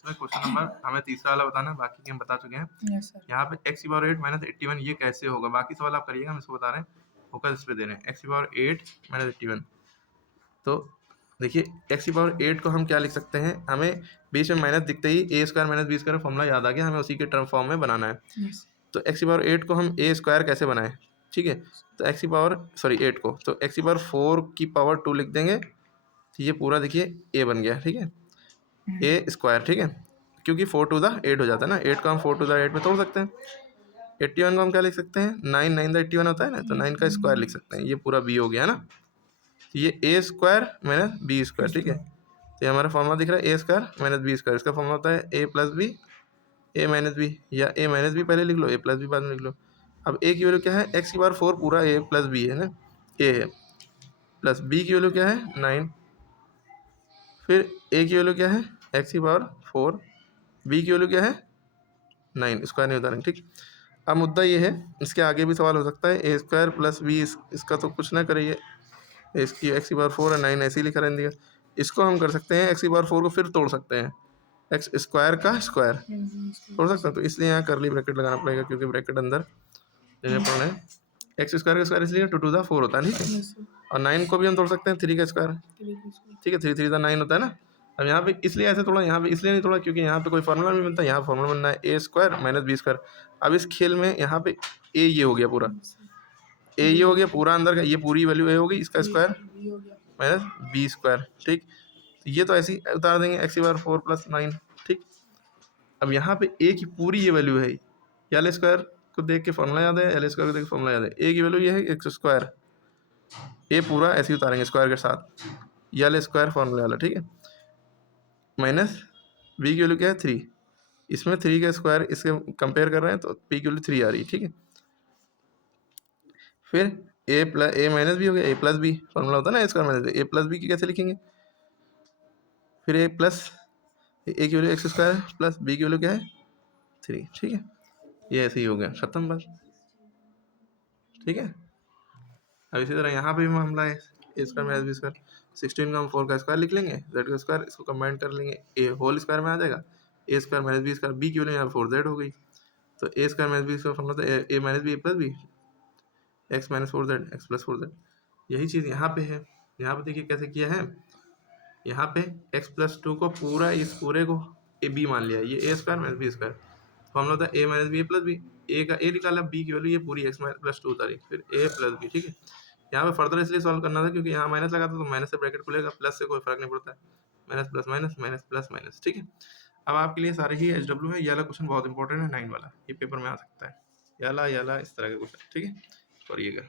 इसमें question number हमें तीसरा वाला बताना है, बाकी के हम बता चुके हैं। Yes sir. यहाँ पे एक्स की पावर 8 माइनस 81 ये कैसे होगा, बाकी सवाल आप करिएगा, हम इसको बता रहे हैं, फोकस इस पे दे रहे हैं। एक्स की पावर 8 माइनस 81, तो देखिए एक्स की पावर 8 को हम क्या लिख सकते हैं, हमें बीच में माइनस दिखते ही a square minus b square formula याद आ गया, हमें उसी के टर्म फॉर्म में बनाना है। यस। तो एक्स की पावर 8 को हम ए स्क्वायर कैसे बनाएं, ठीक है, तो एक्स की पावर 8 को, तो एक्स की पावर 4 की पावर 2 लिख देंगे, तो ये पूरा देखिए ए बन गया, ठीक है, ए स्क्वायर, ठीक है, क्योंकि 4 टू द 8 हो जाता है ना, 8 को हम 4 टू द 8 में तोड़ सकते हैं। 81 को हम क्या लिख सकते हैं, 9 9 द 81 होता है ना, तो 9 का स्क्वायर लिख सकते हैं, ये पूरा बी हो गया ना, तो ये a square minus b square, ठीक है, तो ये हमारा फॉर्मूला दिख रहा है ए स्क्वायर माइनस बी स्क्वायर, इसका फॉर्मूला होता है ए प्लस बी ए माइनस बी, या ए माइनस बी पहले लिख लो, ए प्लस बी बाद में लिख लो। अब ए की वैल्यू क्या है, एक्स की पावर 4 पूरा ए प्लस बी है ना, ए है, प्लस बी की वैल्यू क्या है 9, फिर ए की वैल्यू क्या है एक्स की पावर 4, बी की वैल्यू क्या है 9, स्क्वायर नहीं उतारेंगे, ठीक। अब मुद्दा ये है, इसके आगे भी सवाल हो सकता है, ए स्क्वायर प्लस बी, इसका तो कुछ ना करिए, इसकी एक्स की पावर 4 है, 9 ऐसे ही लिखा रहने दिया। इसको हम कर सकते हैं, एक्स की पावर 4 को फिर तोड़ सकते हैं, एक्स स्क्वायर का स्क्वायर तोड़ सकते हैं, तो इसलिए यहाँ करली ब्रैकेट लगाना पड़ेगा, क्योंकि ब्रैकेट अंदर लेने पड़ रहे हैं। एक्स स्क्वायर का स्क्वायर इसलिए 2 टू द 4 होता है, ठीक है, और 9 को भी हम तोड़ सकते हैं 3 का स्क्वायर, ठीक है, 3 3 द 9 होता है ना। अब यहाँ पे इसलिए ऐसे थोड़ा, यहाँ पे इसलिए नहीं थोड़ा, क्योंकि यहाँ पे कोई फार्मूला नहीं बनता, यहाँ फार्मूला बनना है ए स्क्वायर माइनस बी स्क्वायर। अब इस खेल में यहाँ पे ए ये हो गया पूरा, ए ये हो गया पूरा अंदर का, ये पूरी वैल्यू ए होगी, इसका स्क्वायर माइनस बी स्क्वायर, ठीक, तो ये तो ऐसे ही उतार देंगे, एक्स की पावर 4 प्लस 9, ठीक। अब यहाँ पे ए की पूरी ये वैल्यू है, एल स्क्वायर को देख के फॉर्मूला याद है, एल स्क्वायर को देख के फॉर्मूला याद है, ए की वैल्यू ये है एक्स स्क्वायर, ए पूरा ऐसे ही उतारेंगे स्क्वायर के साथ, एल स्क्वायर फॉर्मूला वाला, ठीक है, माइनस बी की वैल्यू क्या है 3, इसमें 3 का स्क्वायर इसके कंपेयर कर रहे हैं, तो पी की वैल्यू 3 आ रही है, ठीक है, फिर a plus a minus b हो गया, ए प्लस बी फॉर्मूला होता है ना, a square minus a plus b की कैसे लिखेंगे, फिर ए प्लस ए की value x square plus b की वैल्यू क्या है 3, ठीक है, ये ऐसे ही हो गया, खत्म बस, ठीक है। अब इसी तरह यहाँ पे भी मामला है, ए स्क्वायर माइनस बी स्क्वायर, 16 का हम 4 का स्क्वायर लिख लेंगे, जेड का स्क्वायर, इसको कंबाइन कर लेंगे, ए होल स्क्वायर में आ जाएगा, a square minus b square, b की वैल्यू यहाँ 4z हो गई, तो a square minus b square formula था a minus b plus b, x minus 4z x plus 4z, यही चीज़ यहाँ पे है। यहाँ पे देखिए कैसे किया है, यहाँ पे एक्स प्लस 2 को पूरा, इस पूरे को ए बी मान लिया, ये a square minus b square, formula था a minus b plus b, a का ए निकाला, बी की वैल्यू ये पूरी एक्स माइनस प्लस 2 उतारी, फिर ए प्लस बी, ठीक है। यहाँ पे फर्दर इसलिए सॉल्व करना था क्योंकि यहाँ माइनस लगा था, तो माइनस से ब्रैकेट खुलेगा, प्लस से कोई फर्क नहीं पड़ता है, minus plus minus minus plus minus, ठीक है। अब आपके लिए सारे ही HW है, ये वाला क्वेश्चन बहुत इंपॉर्टेंट है 9 वाला, ये पेपर में आ सकता है, ये वाला इस तरह का क्वेश्चन, ठीक है, करिएगा।